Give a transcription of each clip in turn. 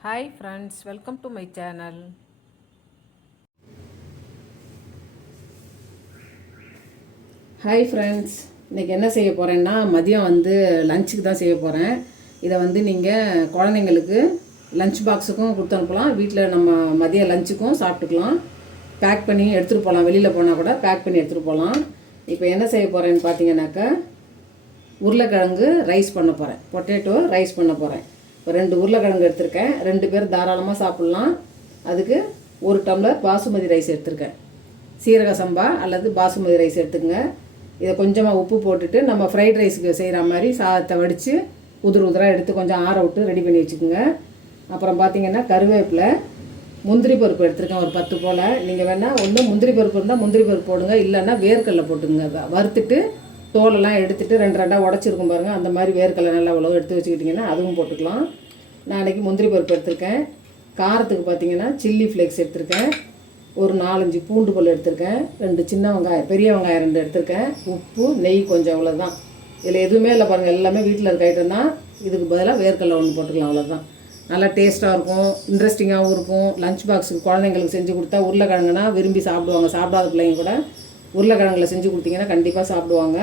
Hi friends welcome to my channel hi friends இன்றைக்கி என்ன செய்ய போகிறேன்னா மதியம் வந்து லஞ்சுக்கு தான் செய்ய போகிறேன் இதை வந்து நீங்கள் குழந்தைங்களுக்கு லஞ்ச் பாக்ஸுக்கும் கொடுத்து அனுப்பலாம். வீட்டில் நம்ம மதிய லஞ்சுக்கும் சாப்பிட்டுக்கலாம். பேக் பண்ணி எடுத்துகிட்டு போகலாம் வெளியில் போனால் கூட பேக் பண்ணி எடுத்துகிட்டு போகலாம் இப்போ என்ன செய்ய போகிறேன்னு பார்த்தீங்கன்னாக்கா உருளைக்கிழங்கு ரைஸ் பண்ண போகிறேன் பொட்டேட்டோ ரைஸ் பண்ண போகிறேன் ரெண்டு உருளைக்கிழங்கு எடுத்திருக்கேன். ரெண்டு பேர் தாராளமாக சாப்பிட்லாம். அதுக்கு ஒரு டம்ளர் பாசுமதி ரைஸ் எடுத்திருக்கேன். சீரக சம்பா அல்லது பாசுமதி ரைஸ் எடுத்துக்கங்க. இதை கொஞ்சமாக உப்பு போட்டுட்டு நம்ம ஃப்ரைட் ரைஸுக்கு செய்கிற மாதிரி சாதத்தை வடித்து உதிர் உதிராக எடுத்து கொஞ்சம் ஆற விட்டு ரெடி பண்ணி வச்சுக்கோங்க. அப்புறம் பார்த்தீங்கன்னா கருவேப்பிலை முந்திரி பருப்பு எடுத்திருக்கேன் ஒரு பத்து போல். நீங்கள் வேணால் ஒன்று முந்திரி பருப்பு இருந்தால் முந்திரி பருப்பு போடுங்க. இல்லைன்னா வேர்க்கடலை போட்டுங்க அதை வறுத்துட்டு தோலெல்லாம் எடுத்துகிட்டு ரெண்டு ரெண்டாக உடச்சிருக்கும் பாருங்கள் அந்த மாதிரி வேர்க்கடலை நல்லா உழவு எடுத்து வச்சுக்கிட்டிங்கன்னா அதுவும் போட்டுக்கலாம். நாளைக்கு முந்திரி பருப்பு எடுத்திருக்கேன். காரத்துக்கு பார்த்தீங்கன்னா சில்லி ஃப்ளேக்ஸ் எடுத்திருக்கேன். ஒரு நாலஞ்சு பூண்டு பல் எடுத்திருக்கேன். ரெண்டு சின்ன வெங்காயம் பெரிய வெங்காயம் ரெண்டு எடுத்திருக்கேன். உப்பு நெய் கொஞ்சம் அவ்வளோதான் இதில் எதுவுமே இல்லை பாருங்கள் எல்லாமே வீட்டில் இருக்க ஐட்டம் தான். இதுக்கு பதிலாக வேர்க்கடலை ஒன்று போட்டுக்கலாம். அவ்வளோதான் நல்லா டேஸ்ட்டாக இருக்கும். இன்ட்ரெஸ்டிங்காகவும் இருக்கும். லஞ்ச் பாக்ஸுக்கு குழந்தைங்களுக்கு செஞ்சு கொடுத்தா உருளைக்கிழங்குனா விரும்பி சாப்பிடுவாங்க. சாப்பிடாத பிள்ளைங்க கூட உருளைக்கிழங்குல செஞ்சு கொடுத்தீங்கன்னா கண்டிப்பாக சாப்பிடுவாங்க.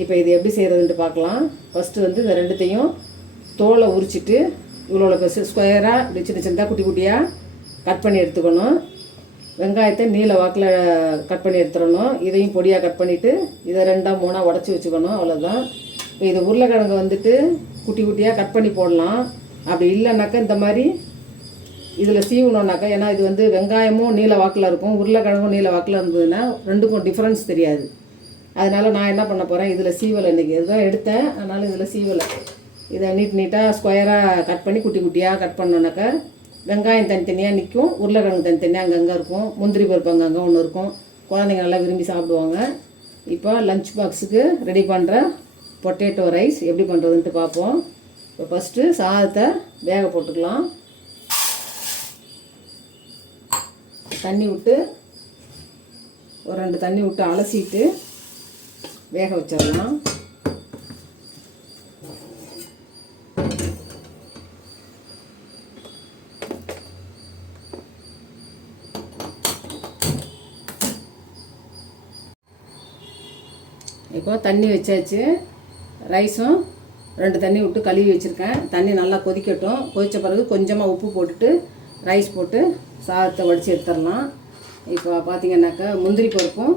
இப்போ இது எப்படி செய்கிறதுன்ட்டு பார்க்கலாம். ஃபஸ்ட்டு வந்து இந்த ரெண்டுத்தையும் தோலை உரிச்சிட்டு இவ்வளோ பெருசு ஸ்கொயராக இப்படி சின்ன சின்னதாக குட்டி குட்டியாக கட் பண்ணி எடுத்துக்கணும். வெங்காயத்தை நீல வாக்கில் கட் பண்ணி எடுத்துடணும். இதையும் பொடியாக கட் பண்ணிவிட்டு இதை ரெண்டாக மூணாக உடச்சி வச்சுக்கணும். அவ்வளோதான் இப்போ இது உருளைக்கிழங்கு வந்துட்டு குட்டி குட்டியாக கட் பண்ணி போடலாம். அப்படி இல்லைனாக்கா இந்த மாதிரி இதில் சீவணுன்னாக்கா ஏன்னா இது வந்து வெங்காயமும் நீல வாக்கில் இருக்கும் உருளைக்கிழங்கும் நீல வாக்கில் இருந்ததுன்னா ரெண்டுக்கும் டிஃப்ரென்ஸ் தெரியாது. அதனால் நான் என்ன பண்ண போகிறேன் இதில் சீவலை இன்றைக்கி இதுதான் எடுத்தேன் அதனால் இதில் சீவலை. இதை நீட் நீட்டாக ஸ்கொயராக கட் பண்ணி குட்டி குட்டியாக கட் பண்ணோன்னாக்கா வெங்காயம் தனித்தனியாக நிற்கும் உருளைக்கிழங்கு தனித்தனியாக அங்கங்கே இருக்கும் முந்திரி பருப்பு அங்கங்கே ஒன்று இருக்கும். குழந்தைங்க நல்லா விரும்பி சாப்பிடுவாங்க. இப்போ லஞ்ச் பாக்ஸுக்கு ரெடி பண்ணுற பொட்டேட்டோ ரைஸ் எப்படி பண்ணுறதுன்ட்டு பார்ப்போம். இப்போ ஃபஸ்ட்டு சாதத்தை வேக போட்டுக்கலாம். தண்ணி விட்டு ஒரு ரெண்டு தண்ணி விட்டு அலசிட்டு வேக வச்சிடலாம். இப்போ தண்ணி வச்சாச்சு. ரைஸும் ரெண்டு தண்ணி விட்டு கழுவி வச்சுருக்கேன். தண்ணி நல்லா கொதிக்கட்டும். கொதித்த பிறகு கொஞ்சமாக உப்பு போட்டுட்டு ரைஸ் போட்டு சாதத்தை வடித்து எடுத்துடலாம். இப்போ பார்த்தீங்கன்னாக்கா முந்திரி பருப்பும்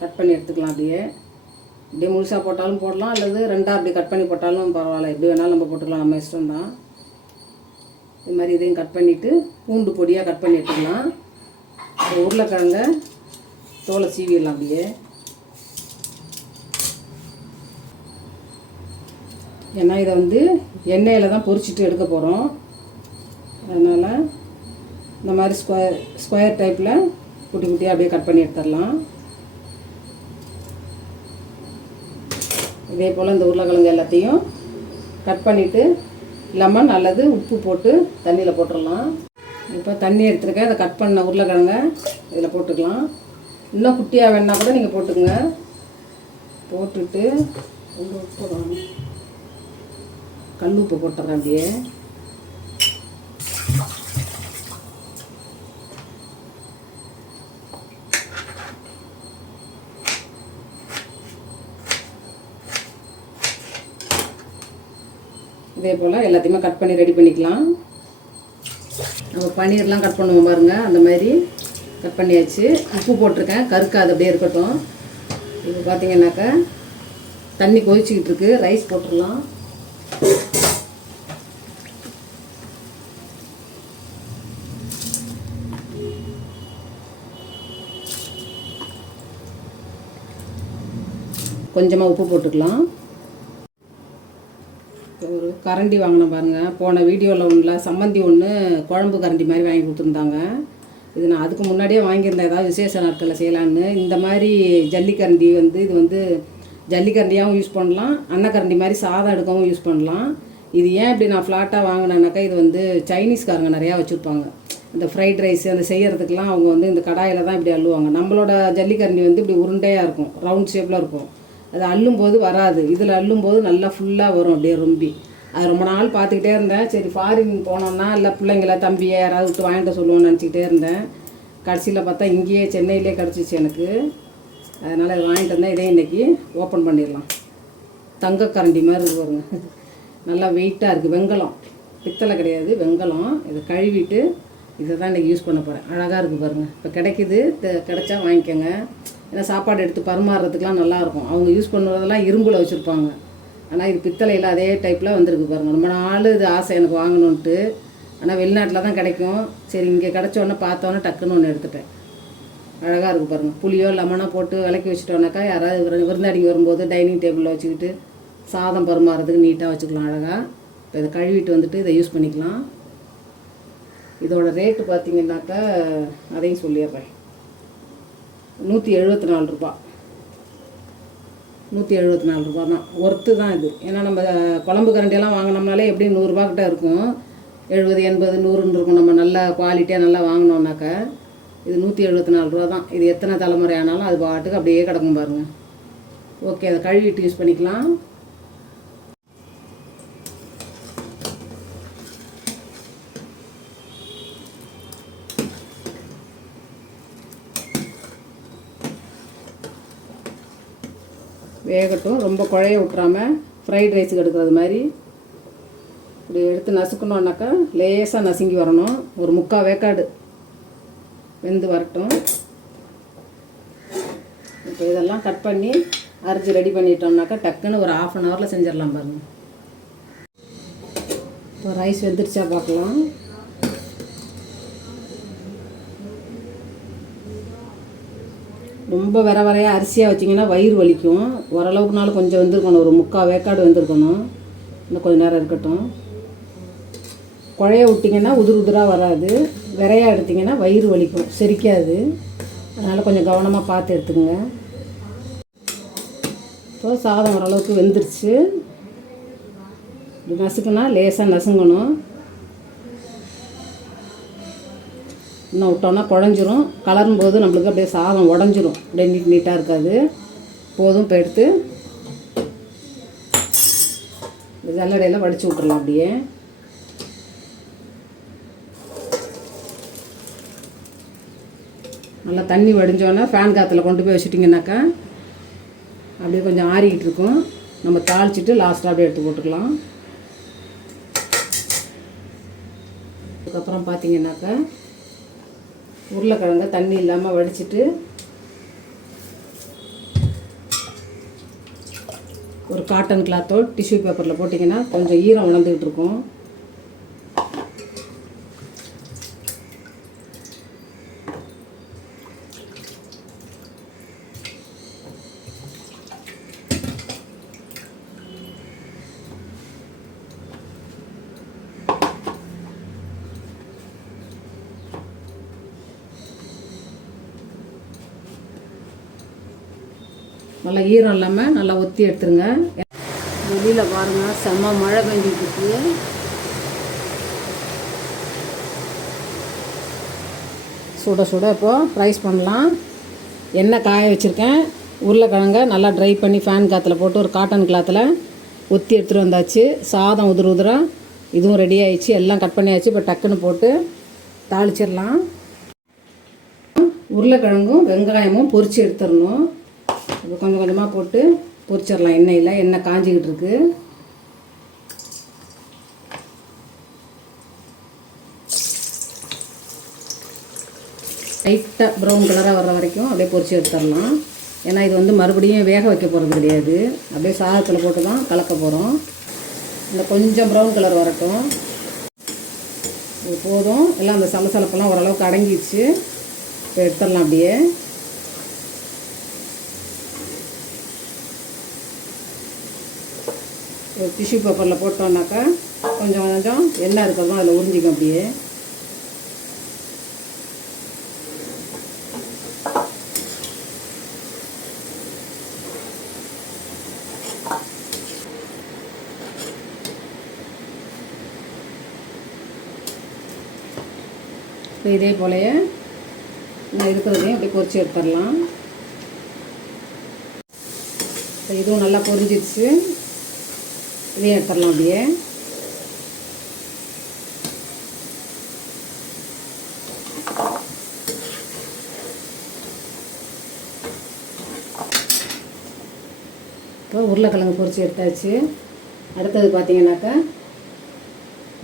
கட் பண்ணி எடுத்துக்கலாம் அப்படியே. இப்படியே முழுசாக போட்டாலும் போடலாம். அல்லது ரெண்டாக அப்படி கட் பண்ணி போட்டாலும் பரவாயில்ல. எப்படி வேணாலும் நம்ம போட்டுக்கலாம். நம்ம இஷ்டம் தான் இது மாதிரி இதையும் கட் பண்ணிவிட்டு பூண்டு பொடியாக கட் பண்ணி எடுத்துக்கலாம். அப்புறம் உருளைக்கிழங்க தோலை சீவிடலாம் அப்படியே. ஏன்னா இதை வந்து எண்ணெயில் தான் பொரிச்சிட்டு எடுக்க போகிறோம் அதனால் இந்த மாதிரி ஸ்கொயர் ஸ்கொயர் டைப்பில் குட்டி குட்டியாக அப்படியே கட் பண்ணி எடுத்துடலாம். இதே போல் இந்த உருளைக்கிழங்கு எல்லாத்தையும் கட் பண்ணிவிட்டு லெமன் அல்லது உப்பு போட்டு தண்ணியில் போட்டுடலாம். இப்போ தண்ணி எடுத்துருக்கேன். அதை கட் பண்ண உருளைக்கிழங்க இதில் போட்டுக்கலாம். இன்னும் குட்டியாக வேணால் கூட நீங்கள் போட்டுக்கோங்க. போட்டுட்டு உப்பு கல் உப்பு போட்டுறேன் அப்படியே. இதே போல் எல்லாத்தையுமே கட் பண்ணி ரெடி பண்ணிக்கலாம். நம்ம பன்னீர்லாம் கட் பண்ணுவோம் பாருங்கள் அந்த மாதிரி கட் பண்ணியாச்சு. உப்பு போட்டிருக்கேன் கருக்காது அப்படியே இருக்கட்டும். இப்போ பார்த்தீங்கன்னாக்கா தண்ணி கொதிச்சிக்கிட்டு இருக்கு ரைஸ் போட்டுடலாம். கொஞ்சமாக உப்பு போட்டுக்கலாம். கரண்டி வாங்கினேன் பாருங்கள் போன வீடியோவில் ஒன்றில் சம்மந்தி ஒன்று குழம்பு கரண்டி மாதிரி வாங்கி கொடுத்துருந்தாங்க. இது நான் அதுக்கு முன்னாடியே வாங்கியிருந்தேன். ஏதாவது விசேஷ நாட்களில் செய்யலான்னு. இந்த மாதிரி ஜல்லிக்கரண்டி வந்து இது வந்து ஜல்லிக்கரண்டியாகவும் யூஸ் பண்ணலாம். அன்னக்கரண்டி மாதிரி சாதம் எடுக்கவும் யூஸ் பண்ணலாம். இது ஏன் இப்படி நான் ஃப்ளாட்டாக வாங்கினேனாக்கா இது வந்து சைனீஸ்காரங்க நிறையா வச்சுருப்பாங்க. இந்த ஃப்ரைட் ரைஸ் அந்த செய்யறதுக்கெலாம் அவங்க வந்து இந்த கடாயில் தான் இப்படி அள்ளுவாங்க. நம்மளோட ஜல்லிக்கரண்டி வந்து இப்படி உருண்டையாக இருக்கும். ரவுண்ட் ஷேப்பில் இருக்கும். அது அள்ளும்போது வராது. இதில் அள்ளும்போது நல்லா ஃபுல்லாக வரும் அப்படியே ரொம்பி. அது ரொம்ப நாள் பார்த்துக்கிட்டே இருந்தேன். சரி ஃபாரின் போனோம்னா இல்லை பிள்ளைங்கள தம்பியை யாராவது விட்டு வாங்கிட்டு சொல்லுவோம்னு நினச்சிக்கிட்டே இருந்தேன். கடைசியில் பார்த்தா இங்கேயே சென்னையிலே கிடச்சிச்சு எனக்கு. அதனால் இதை வாங்கிட்டு வந்தேன். இதே இன்றைக்கி ஓப்பன் பண்ணிடலாம். தங்க கரண்டி மாதிரி இருக்கு பாருங்க. நல்லா வெயிட்டாக இருக்குது வெங்கலம். பித்தளை கிடையாது வெங்கலம். இதை கழுவிட்டு இதை தான் இன்றைக்கி யூஸ் பண்ண போகிறேன் அழகாக இருக்குது பாருங்கள் இப்போ கிடைக்குது கிடைச்சா வாங்கிக்கோங்க. ஏன்னா சாப்பாடு எடுத்து பரிமாறுறதுக்குலாம் நல்லாயிருக்கும் அவங்க யூஸ் பண்ணுறதெல்லாம் இரும்பில் வச்சுருப்பாங்க. ஆனால் இது பித்தளையில் அதே டைப்பில் வந்திருக்கு பாருங்கள் ரொம்ப நாள் இது ஆசை எனக்கு வாங்கணுன்ட்டு ஆனால் வெளிநாட்டில் தான் கிடைக்கும். சரி இங்கே கிடச்சோன்னே பார்த்தோன்னே டக்குன்னு ஒன்று எடுத்துட்டேன். அழகாக இருக்குது பாருங்கள் புளியோ லெமனோ போட்டு விளக்கி வச்சுட்டோன்னாக்கா யாராவது விருந்தாடிக்கு வரும்போது டைனிங் டேபிளில் வச்சுக்கிட்டு சாதம் பரிமாறதுக்கு நீட்டாக வச்சுக்கலாம் அழகாக இப்போ இதை கழுவிட்டு வந்துட்டு இதை யூஸ் பண்ணிக்கலாம். இதோட ரேட்டு பார்த்தீங்கன்னாக்கா அதையும் சொல்லிடுறேன். நூற்றி எழுபத்தி நாலு ரூபாய். நூற்றி எழுபத்தி நாலு ரூபா தான். ஒர்த்து தான் இது. ஏன்னா நம்ம குழம்பு கரண்டியெல்லாம் வாங்கினோம்னாலே எப்படியும் நூறுரூபா கிட்ட இருக்கும்? எழுபது எண்பது நூறுன்னு இருக்கும். நம்ம நல்லா குவாலிட்டியாக நல்லா வாங்கினோம்னாக்கா இது நூற்றி எழுபத்தி நாலு ரூபா தான். இது எத்தனை தலைமுறை ஆனாலும் அது பாட்டுக்கு அப்படியே கிடக்கும் பாருங்கள் ஓகே அதை கழுவிட்டு யூஸ் பண்ணிக்கலாம். வேகட்டும். ரொம்ப குழைய விட்றாம ஃப்ரைட் ரைஸுக்கு எடுக்கிறது மாதிரி. இப்படி எடுத்து நசுக்கணுன்னாக்கா லேசாக நசுங்கி வரணும். ஒரு முக்கால் வேக்காடு வெந்து வரட்டும். இப்போ இதெல்லாம் கட் பண்ணி அரைச்சி ரெடி பண்ணிட்டோம்னாக்கா டக்குன்னு ஒரு ஆஃப் அன் ஹவரில் செஞ்சிடலாம் பாருங்கள் இப்போ ரைஸ் வெந்துருச்சா பார்க்கலாம். ரொம்ப வர வரைய அரிசியாக வச்சிங்கன்னா வயிறு வலிக்கும். ஓரளவுக்குனாலும் கொஞ்சம் வந்திருக்கணும். ஒரு முக்கால் வேக்காடு வந்திருக்கணும். இன்னும் கொஞ்சம் நேரம் இருக்கட்டும். குழைய விட்டிங்கன்னா உதிர் உதிராக வராது. விரையாக எடுத்திங்கன்னா வயிறு வலிக்கும். செரிக்காது. அதனால் கொஞ்சம் கவனமாக பார்த்து எடுத்துக்கோங்க. இப்போ சாதம் ஓரளவுக்கு வெந்துருச்சு. நசுக்குனா லேசாக நசுங்கணும். இன்னும் விட்டோம்னா குழஞ்சிரும் கலரும் போது நம்மளுக்கு அப்படியே சாதம் உடஞ்சிரும். அப்படியே நீட் நீட்டாக இருக்காது. போதும் இப்போ எடுத்து ஜல்லடையில் வடித்து விட்றலாம் அப்படியே. நல்லா தண்ணி வடிஞ்சோன்னா ஃபேன் காற்றுல கொண்டு போய் வச்சிட்டிங்கனாக்கா அப்படியே கொஞ்சம் ஆறிக்கிட்டு இருக்கும். நம்ம தாளிச்சிட்டு லாஸ்ட்டாக அப்படியே எடுத்து போட்டுக்கலாம். அதுக்கப்புறம் பார்த்தீங்கன்னாக்கா உருளைக்கிழங்க தண்ணி இல்லாமல் வடிச்சிட்டு ஒரு காட்டன் கிளாத்தோ டிஷ்யூ பேப்பரில் போட்டிங்கன்னா கொஞ்சம் ஈரம் உணர்ந்துக்கிட்டு இருக்கும். நல்லா ஈரம் இல்லாமல் நல்லா ஒத்தி எடுத்துருங்க. வெளியில் பாருங்கள் செம்ம மழை பெஞ்சிட்டு சுட சுட இப்போது ரைஸ் பண்ணலாம். எண்ணெய் காய வச்சுருக்கேன். உருளைக்கிழங்க நல்லா ட்ரை பண்ணி ஃபேன் காற்றுல போட்டு ஒரு காட்டன் கிளாத்தில் ஒத்தி எடுத்துகிட்டு வந்தாச்சு. சாதம் உதிர உதிரம் இதுவும் ரெடி ஆயிடுச்சு. எல்லாம் கட் பண்ணியாச்சு. இப்போ டக்குன்னு போட்டு தாளிச்சிடலாம். உருளைக்கிழங்கும் வெங்காயமும் பொரித்து எடுத்துடணும். இப்போ கொஞ்சம் கொஞ்சமாக போட்டு பொரிச்சிடலாம். எண்ணெயில் எண்ணெய் காஞ்சிக்கிட்டு இருக்கு. லைட்டாக ப்ரௌன் கலராக வர்ற வரைக்கும் அப்படியே பொரிச்சு எடுத்துடலாம். ஏன்னா இது வந்து மறுபடியும் வேக வைக்க போகிறது கிடையாது. அப்படியே சாதத்தில் போட்டு தான் கலக்க போகிறோம் இந்த கொஞ்சம் ப்ரௌன் கலர் வரட்டும். இது போதும். எல்லாம் அந்த சலசலப்பெல்லாம் ஓரளவுக்கு அடங்கிடுச்சு. இப்போ எடுத்துடலாம் அப்படியே. டிஷ்யூ பேப்பரில் போட்டோம்னாக்கா கொஞ்சம் கொஞ்சம் எண்ணெய் இருக்கிறதும் அதில் உறிஞ்சிக்கும் அப்படியே. இப்போ இதே போலயே நான் இருக்கிறதையும் அப்படியே பொறிச்சு எடுத்துடலாம். இப்போ இதுவும் நல்லா பொரிஞ்சிடுச்சு. இதையும் எடுத்துடலாம் அப்படியே. இப்போ உருளைக்கிழங்கு பொரிச்சு எடுத்தாச்சு. அடுத்தது பார்த்தீங்கன்னாக்கா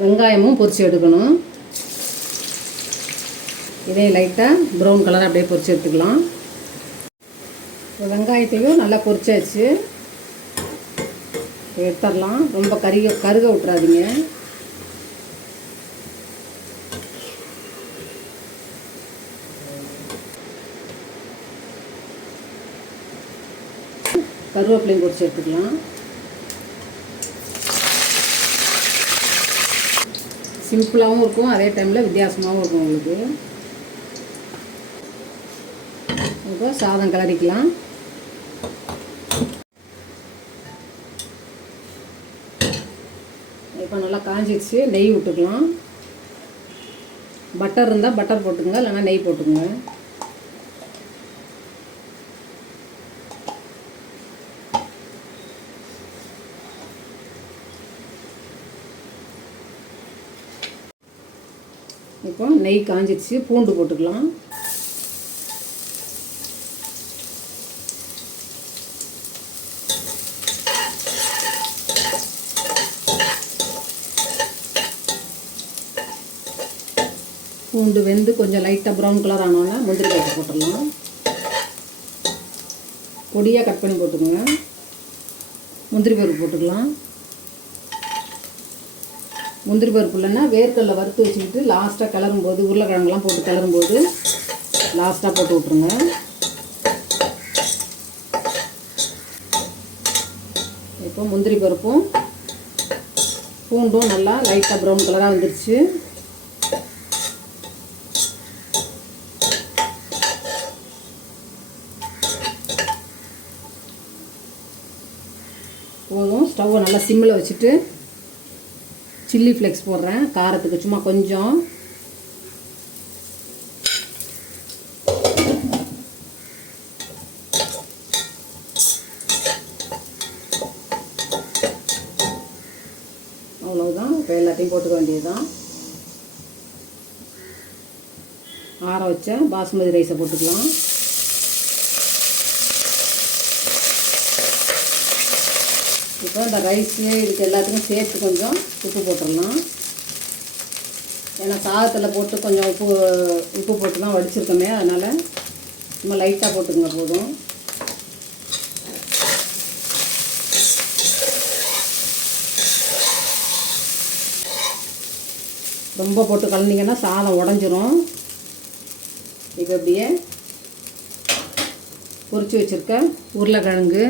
வெங்காயமும் பொரிச்சு எடுக்கணும். இதையும் லைட்டாக ப்ரௌன் கலர் அப்படியே பொரிச்சு எடுத்துக்கலாம். இப்போ வெங்காயத்தையும் நல்லா பொரிச்சாச்சு. எடுத்துடலாம். ரொம்ப கருக கருக விட்றாதீங்க கருவேப்பிலையும் பொரிச்சு எடுத்துக்கலாம். சிம்பிளாகவும் இருக்கும் அதே டைமில் வித்தியாசமாகவும் இருக்கும் உங்களுக்கு. இப்போ சாதம் கிளறிக்கலாம். இப்போ நல்லா காஞ்சிடுச்சு நெய் விட்டுக்கலாம். பட்டர் இருந்தால் பட்டர் போட்டுக்கோங்க இல்லைன்னா நெய் போட்டுக்கோங்க. இப்போ நெய் காஞ்சிடுச்சு பூண்டு போட்டுக்கலாம். பூண்டு வெந்து கொஞ்சம் லைட்டாக ப்ரௌன் கலர் ஆனோன்னா முந்திரி பருப்பு போட்டுடலாம். பொடியாக கட் பண்ணி போட்டுக்கோங்க. முந்திரி பருப்பு போட்டுக்கலாம். முந்திரி பருப்பு இல்லைன்னா வேர்க்கடலை வறுத்து வச்சுக்கிட்டு லாஸ்ட்டாக கிளறும் போது உருளைக்கிழங்குலாம் போட்டு கிளறும் போது லாஸ்ட்டாக போட்டு விட்ருங்க இப்போ முந்திரி பருப்பும் பூண்டும் நல்லா லைட்டாக ப்ரௌன் கலராக வந்துருச்சு போதும் ஸ்டவ்வை நல்லா சிம்மில் வச்சுட்டு சில்லி ஃப்ளேக்ஸ் போடுறேன். காரத்துக்கு சும்மா கொஞ்சம். அவ்வளோதான் இப்போ எல்லாத்தையும் போட்டுக்க வேண்டியதுதான். ஆற வச்ச பாஸ்மதி ரைஸை போட்டுக்கலாம். இப்போ இந்த ரைஸு இதுக்கு எல்லாத்துக்கும் சேர்த்து கொஞ்சம் உப்பு போட்டுடலாம். ஏன்னா சாதத்தில் போட்டு கொஞ்சம் உப்பு உப்பு போட்டு தான் வடிச்சிருக்கோமே அதனால் நம்ம லைட்டாக போட்டுக்கோங்க போதும். ரொம்ப போட்டு கலந்தீங்கன்னா சாதம் உடஞ்சிரும். இப்போ அப்படியே பொரிச்சு வச்சுருக்க உருளைக்கிழங்கு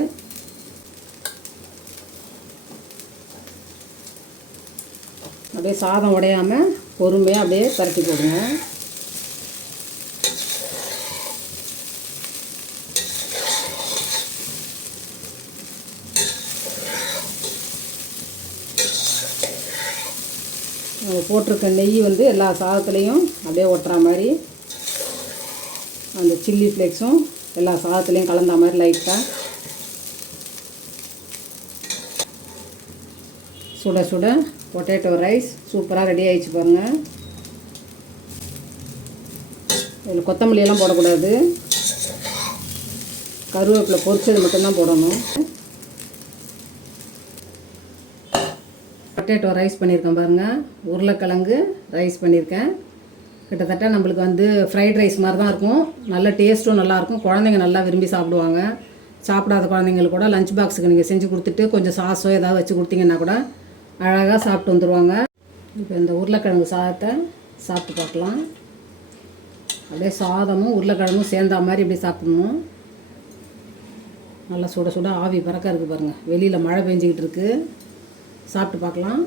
அப்படியே சாதம் உடையாமல் பொறுமையாக அப்படியே பரட்டி போடுங்க. நம்ம போட்டிருக்க நெய் வந்து எல்லா சாதத்துலேயும் அப்படியே ஒட்டுற மாதிரி அந்த சில்லி ஃப்ளேக்ஸும் எல்லா சாதத்துலேயும் கலந்த மாதிரி லைட்டாக சுட சுட பொட்டேட்டோ ரைஸ் சூப்பராக ரெடி ஆகிடுச்சு பாருங்கள் இதில் கொத்தமல்லியெல்லாம் போடக்கூடாது. கருவேப்பிலை பொரிச்சது மட்டும்தான் போடணும். பொட்டேட்டோ ரைஸ் பண்ணியிருக்கேன் பாருங்கள் உருளைக்கிழங்கு ரைஸ் பண்ணியிருக்கேன். கிட்டத்தட்ட நம்மளுக்கு வந்து ஃப்ரைட் ரைஸ் மாதிரி தான் இருக்கும். நல்ல டேஸ்ட்டும் நல்லாயிருக்கும் குழந்தைங்க நல்லா விரும்பி சாப்பிடுவாங்க. சாப்பிடாத குழந்தைங்களுக்கு கூட லஞ்ச் பாக்ஸுக்கு நீங்கள் செஞ்சு கொடுத்துட்டு கொஞ்சம் சாஸோ ஏதாவது வச்சு கொடுத்தீங்கன்னா கூட அழகாக சாப்பிட்டு வந்துடுவாங்க இப்போ இந்த உருளைக்கிழங்கு சாதத்தை சாப்பிட்டு பார்க்கலாம். அப்படியே சாதமும் உருளைக்கிழங்கும் சேர்ந்தா மாதிரி இப்படி சாப்பிடணும். நல்லா சுட சுட ஆவி பறக்க இருக்குது பாருங்கள் வெளியில் மழை பெஞ்சிக்கிட்டு இருக்குது சாப்பிட்டு பார்க்கலாம்.